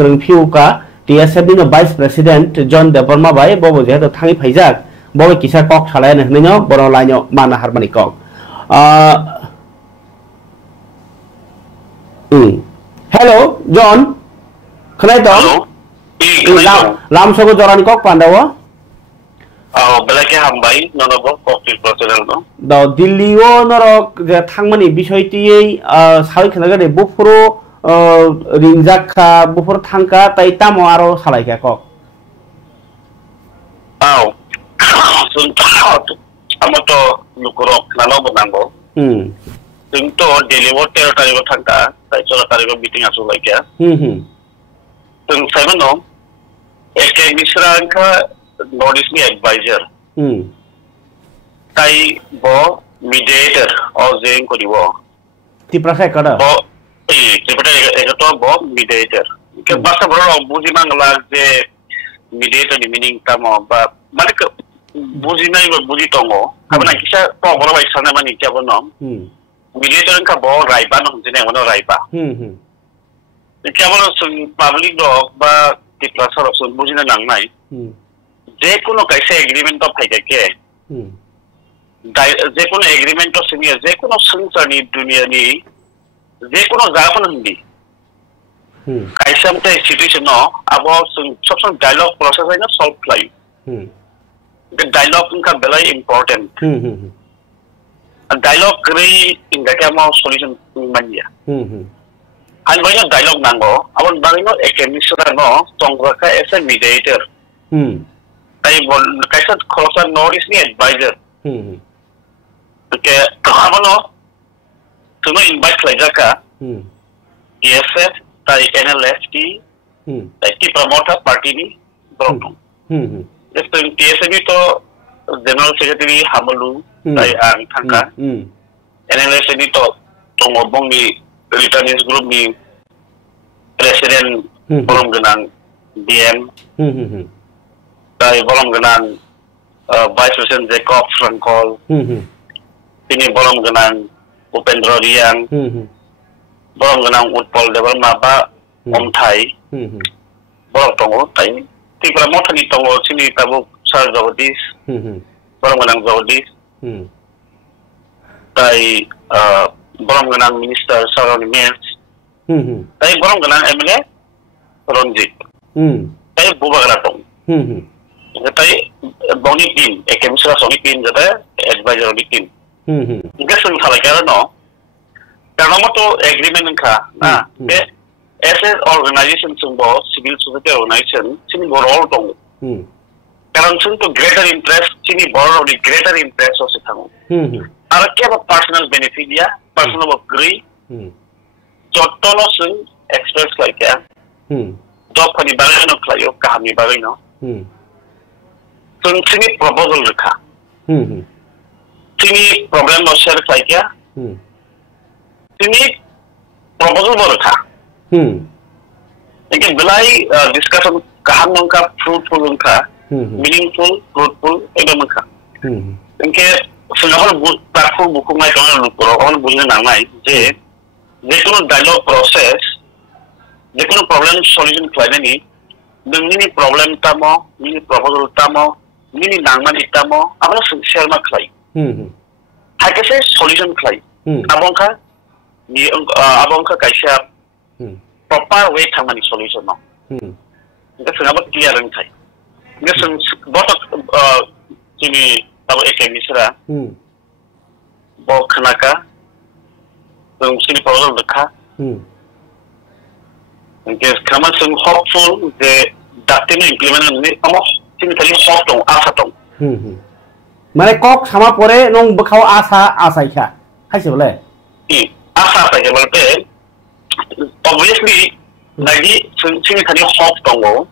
फिउका TSF ni Vice President John Deborma bai bobo je to thangi phaijak bobo kisa kok salai ne hno boro laino mana harmani kok hello John khnai to lam sogo jorani kok pandawa belake hambai nonobo kok president no do Delhi o norok je thangmani bishoyti ei sai khnaga de bufuro rinjaka bufur thangka tai tamo aro salaika kok amato lukurok nalo bonango tingto deliver territory go thangka tai chola tarigo meeting asu laikya tung seven eke misranka notice me advisor tai bo mediator or zeng ko dibo tiprasai kada itu boh mediator. Ke bahasa berapa buzi mangala je mediator di meaning tamo, ba mana ke buzi nai buzi tongo. Apa nak kisah kau berapa isana mani siapa nom? Mediator kan boh raiba nom jenis mana raiba. Siapa nom sun public dog ba di pasar sun buzi na nang nai. Je kuno kaisa agreement to pai ke. Je kuno agreement to sini je kuno sun ni dunia ni. जे कोनो जापन hindi kaisam te situation no abo सबसे dialogue process है ना solve play the dialogue उनका very important dialogue करे इनका क्या mau solution मनिया हल वही dialogue नंगो अब बारी नो ekemisra no तोंगवा का ऐसे mediator ताई बोल कैसा खोसा notice नहीं advisor के अब नो तुम्हें invite लगा का TSF ताई NLFT ताई promoter party ni beruntung. Jadi TSF itu general secretary Hamalu ताई ang thangka. NLFT ni to ngobong ni returnees group ni president bolong genang DM. Tayi bolong genang vice president Jacob Frankol. Ini bolong genang Upendra Riang, borong genang Utpol Dewan Maba, Om Thai, borong tongo, Thai, ti promoter ni tongo sini tabu Sar Jawdis, borong genang Jawdis, Thai, borong genang Minister Saroni Mills, Thai borong genang MLA Ronjit, Thai Bubagara tong, Thai Boni Pin, Ekemsra Soni Pin, Jata Advisor Pin. Enggak salah kira no, karena itu agreement engkau, nah, SS organization semua civil society organization sini borol dong, karena itu greater interest sini borol di greater interest osih kamu, ada apa personal benefit ya, personal agree, contoh lo sing express like ya, job kami bagai no klayo kami bagai no, sini proposal rekha. Sini problem no share saja. Sini proposal baru था. लेकिन बिलाई discussion कहां उनका fruitful उनका meaningful fruitful एकदम उनका. इनके Singapore platform buku mai kalau lupa orang punya nama je कोनो dialogue process कोनो problem solution klien ni ini problem tamo ini proposal tamo ini nama ni tamo apa share mak klien Hai kasi solution klay. Abang ka kaisa proper way thamani solution no. Nga sangabot clear ang kay. Nga sang botok sini tabo ekemisra. Bo khanaka. Sini proposal dekha. Nga kama sang hopeful de datin implement ni amo sini tali hope tong asa tong. Mana kok sama pore nong bekau asa ikha, hai sebule. Asa apa je berarti? Obviously, lagi sini tadi hope tongo,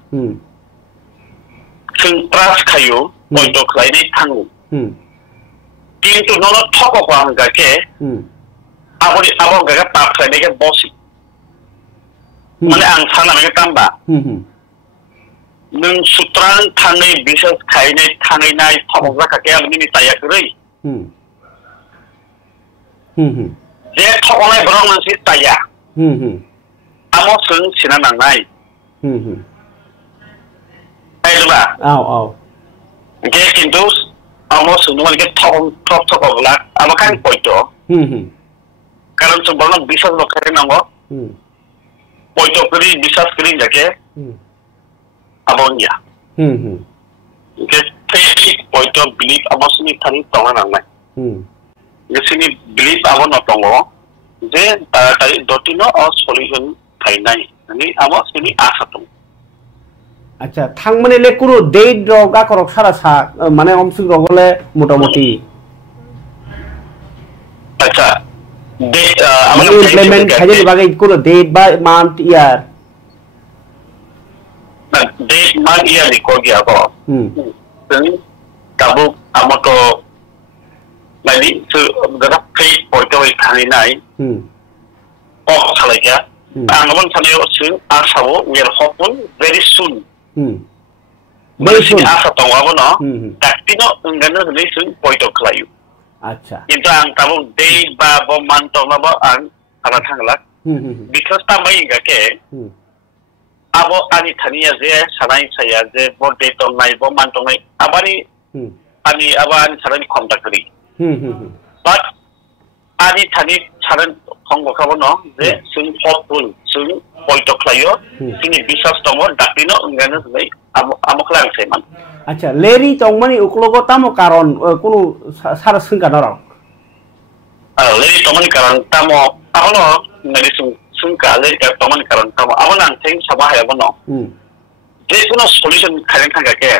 sing trust kayu, untuk lain ini tanggung. Kintu nono top apa angga ke? Abang gak tak saya ni ke bosi. Mana angsa nama ke tambah. Nung sutran tanai bisnes kainai tanai nai thomokra kake amni taya kurai. Je thokonai borong mansi taya. Amo sung sina nangai. Ay ba? Aw. Ke kintu amo sunuman ke top of la amakan poito. Karon sebenarnya bisa lo keren amo. Poito kiri bisa kiri jake. Amonya. Ke tadi poito believe amo sini tani tongan nang. Ke sini believe amo no tongo. Je tadi dotino or solution kainai. Ini amo sini asa tong. আচ্ছা থাংমানে লে কোনো date রগা করক সারা সা মানে অমসুক রগলে মোটামুটি আচ্ছা date আমাদের implement খাইলে বাগে কোনো ডেট বা month year date month year রিকো গিয়া গো কাবু আমতো মানে সু গদা ফেক পয়তো খানি নাই ও খালাইয়া আঙ্গবন খানিও সু আসাবো we are hopeful very soon Betul. Asa tahu apa no? Tapi no enggaknya sendiri poin kelayu. Acha. Itu ang tahu day ba mantau nabo ang alat hanglak. Because tambah enggak ke. Abo ani thania je sanai saya je borde tong nai bo mantau nai. Abani ani aban saran kontak kiri. But ani thani saran kongo kabo no je sung hopeful sung poin kelayu. Sini bisa tahu tapi no enggaknya sendiri. Amo kelang seman. Acha, leri tongmani uklogo tamo karon kuno sara sungka norok. Leri tongmani karon tamo ahono nari sungka leri tongmani karon tamo amo nang teng sabah ya bono. Je kuno solution karen kan ke.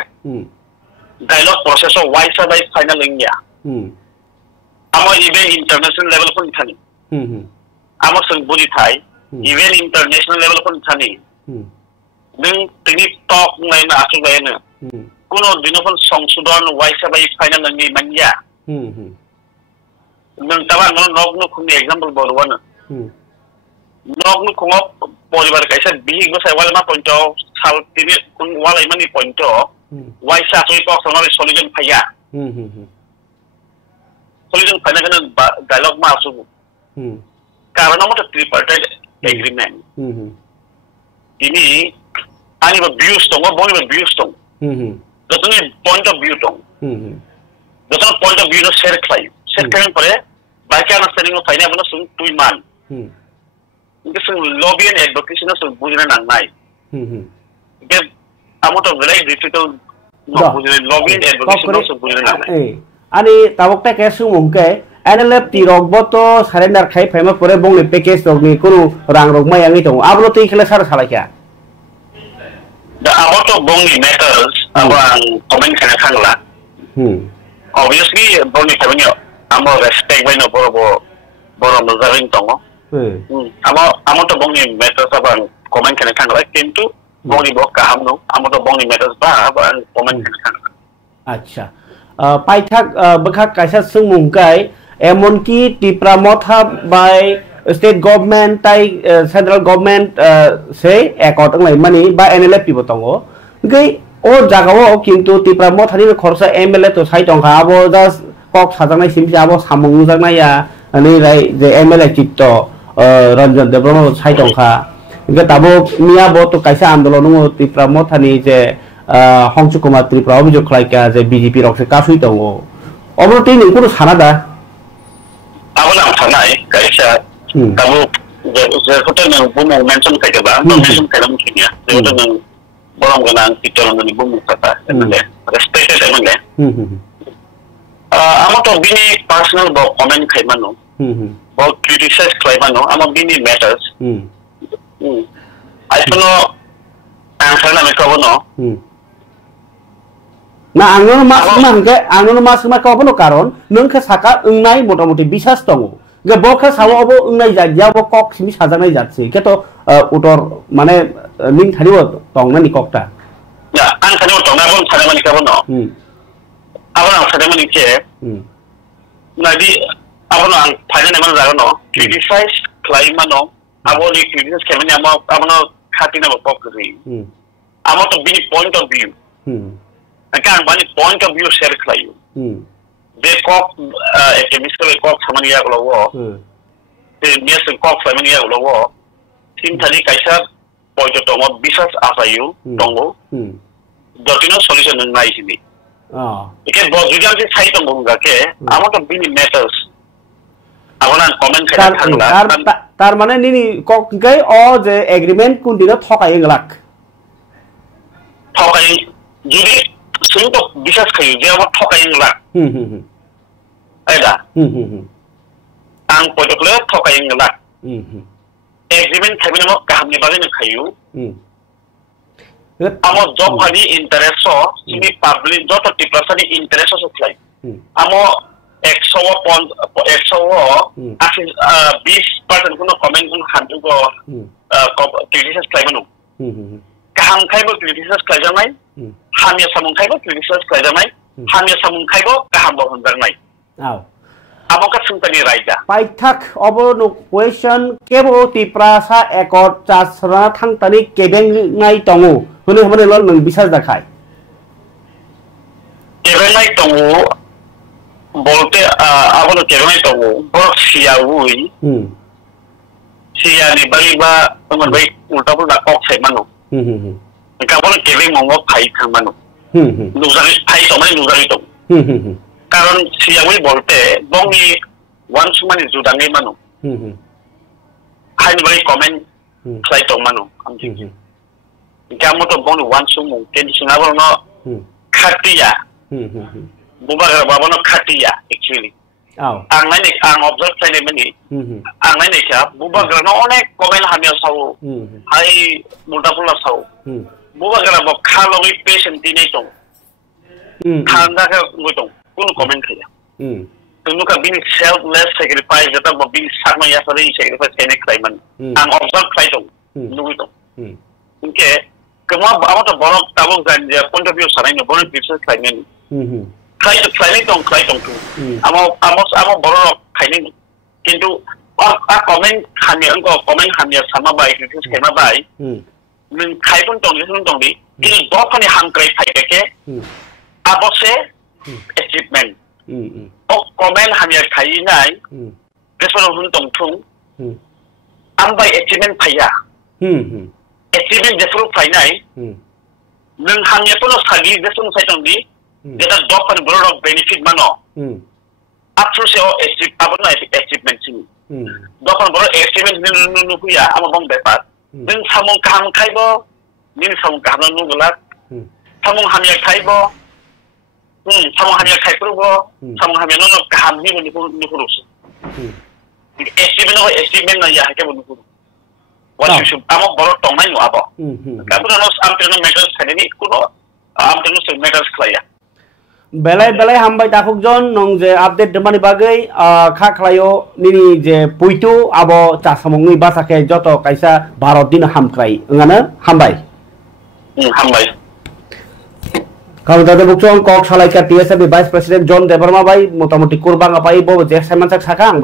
Dialogue process of why by final ingya. Amo even international level pun thani. Amo sung budi thai even international level pun thani. Nung tini talk ngai na asu gaya na. Kuno dinopon songsudan waisa bai final ngi manja. Nung tawa nog nu kung example bolwan. Nog nu kung poribar kaisa bihig mo sa wala ma ponto sal tini kung wala mani ponto waisa so iko sa nori solution phaya. Solution phaya kana dialogue ma asu. Karena mo tripartite agreement. Ini ani ba views tong ba boni ba views tong dotoni point of view tong dotoni point of view no share khain pare baki understanding no faina bano sung tui man ngi sung lobby and advocacy no sung bujina nang nai ke amoto very difficult no bujina lobby and advocacy no sung bujina nang nai ani tabokta ke sung mungke NLF tirok boto surrender khai faima pore bongni package rogni kono rang rogma yangi tong ablo tei khela sara salakya the about bongi matters abang comment kana khangla obviously bongi khabnya amo respect baino boro observing tongo amo to bongi matters abang comment kana khangla kintu bongi bo kaham no amo to bongi matters ba abang comment kana khangla acha paithak bakha kaisa sungmungkai এমনকি ত্রিপুরা মথা বাই state government তাই central government সে একট মানে বা NLF tube তঙ্গ গই ও জায়গাও কিন্তু ত্রিপুরা মথানি খরচা এমএলএ তো সাই টঙ্কা আবো জাস্ট কক সাজানাই সিমসি আবো সামুং জানাইয়া नै রাই যে এমএলএ চিত্ত রঞ্জন দেবরম সাই টঙ্কা গে তাবো মিয়া বো তো কাইসা আন্দোলন ত্রিপুরা মথানি যে হংসু কুমার ত্রিপুরা অভিযোগ খাইকা যে বিজেপি রকসে কাফুই তঙ্গ অবনতি নি কোনো সানাদা Aku nak sanai, kaisa kamu hotel yang bumi mention kayak apa? Mention kayak mungkin ya. Hotel yang borong kenang kita orang ni bumi kata, emang respected emang ya. Amo to bini personal bo comment kayak mana? Bo criticize kayak mana? Amo bini matters. I don't know. Answer na mereka bono. না আঙ্গন মাস মা কবনো কারণ নংখা সাকা উংনাই মোটামুটি বিশ্বাস দङ গে বখা সাওবো উংনাই যাবো কক সিমি সাজানাই যাচ্ছে কে তো উটর মানে নিং থারিব দংনানি ককটা না আন থারিব দংনা বন সাজামানি কাবনো আবন সাজামানি কে নাদি আবন আং ফাইনাল মান জাগনো ক্রিটিসাইজ ক্লাইমানো আবলি ক্রিটিসাইজ কেমনি আমনো খাতিনা বকরি আমো তো বিনি point of view Akan banyak point of view share kelayu. Dekok, misalnya kok sama dia kalau, biasa kok sama dia kalau, tim tadi kaisa পয়টো টঙ্গ বিশ্বাস আসায়ু টঙ্গ দতিনো সলিউশন নাই হিনি একে যদি আমি সাই টঙ্গ গাকে আমার তো বিনি ম্যাটার্স আগনা কমেন্ট খাইলা থাকলা তার মানে নিনি কই অ যে এগ্রিমেন্ট কোন দিন ঠকাই গলাক ঠকাই যদি সুতো বিশ্বাস খাইউ যে আমার ঠকাই গলাক আইদা আং পয়টোলে ঠকাই গলাক एग्रीमेंट खाइबे म कामनि बारे न खायु आमो जब फानि इंटरेस्ट सिनि पब्लिक जत टिप्रासानि इंटरेस्ट सो फ्लाइ आमो 120% कुनो कमेन्ट कुन हान्जु गो क्रिटिसाइज खाइबे न काम खाइबो क्रिटिसाइज खाइजानाय हामिया सामुं खाइबो क्रिटिसाइज खाइजानाय हामिया सामुं खाइबो गाहाम बो होनजानाय आव আমকা সুন্তনি রাইজা পাইথাক অবনো কোয়েশন কেবো টিপ্রাসা একট চাছরা থাংতানি কেবেং নাই তঙ্গু হনে হনে ল নং বিশ্বাস দেখায় কেবেং নাই তঙ্গু বলতে আবনো কেবেং নাই তঙ্গু বড় সিয়াউই সিয়ানি বারিবা তোমার ভাই উল্টা পুল্টা কক সাই মানো কাবনো কেবেং মঙ্গ ফাই থাং মানো নুজানি ফাই তমাই নুজানি তঙ্গু কারণ সিয়াউই বলতে বঙ্গি ওয়ান সুমানি জুদাঙ্গি মানো হাইনি বাই কমেন্ট ফ্লাই টং মানো আমজি গামতো বঙ্গি ওয়ান সুমু কেন সুনাবনো খাটিয়া বুবাগা বাবনো খাটিয়া एक्चुअली आं नायनि आं ऑब्जर्व खालामनाय मानि आं नायनायखा बुबाग्रानो अनेक कमेन्ट हामिया सावो हाय मुल्टापुला सावो बुबाग्रा बो खालगै पेशेंट दिनै दं थांदाखा गय दं কোনো কমেন্ট খাইয়া তুনুকা বিনি সেলফলেস স্যাক্রিফাইস যেটা বিনি সামনে ইয়াসরে স্যাক্রিফাইস কেনে খাইমান আং অবজার্ভ খাইদং লুগিদং ইনকে কমা আমাতো বড় তাবং জান যে পয়েন্ট অফ ভিউ সারাইনো বড় পিকচার খাইনেন খাইনাই দং তু আমো বড় খাইনেন কিন্তু কমেন্ট হামিয়া সামা বাই ক্রিটিস কেনা বাই নং খাইবন দং যেন দংদি কিন্তু দফানি হামক্রাই ফাইবেকে আবসে achievement comment hamia khainai response hun tong thung am by achievement phaya achievement desru phainai nung hamia pono sagi desru sai tong di jeta dog pan broad of benefit mano after se achieve abona achievement sin dog pan broad achievement nu huya am bong bepat nung samong kam khaibo nin samong kam nu gulak samong hamia khaibo samong hamia khaiprobo samong hamia no kaham ni ni kurus estimate na ya ke bunu kuru what you should amo boro tong nai no abo kabro no amteno matters khani kuno amteno matters khlaya belai hambai takukjon nong je update demani bagai kha khlayo nini je puitu abo chasamongni basake joto kaisa 12 din hamkrai ngana hambai Kalau tadi bukti kok salai ke TSB Vice President John Debarma Bay, motamoti kurbang apa ibu, jadi saya masak sakang,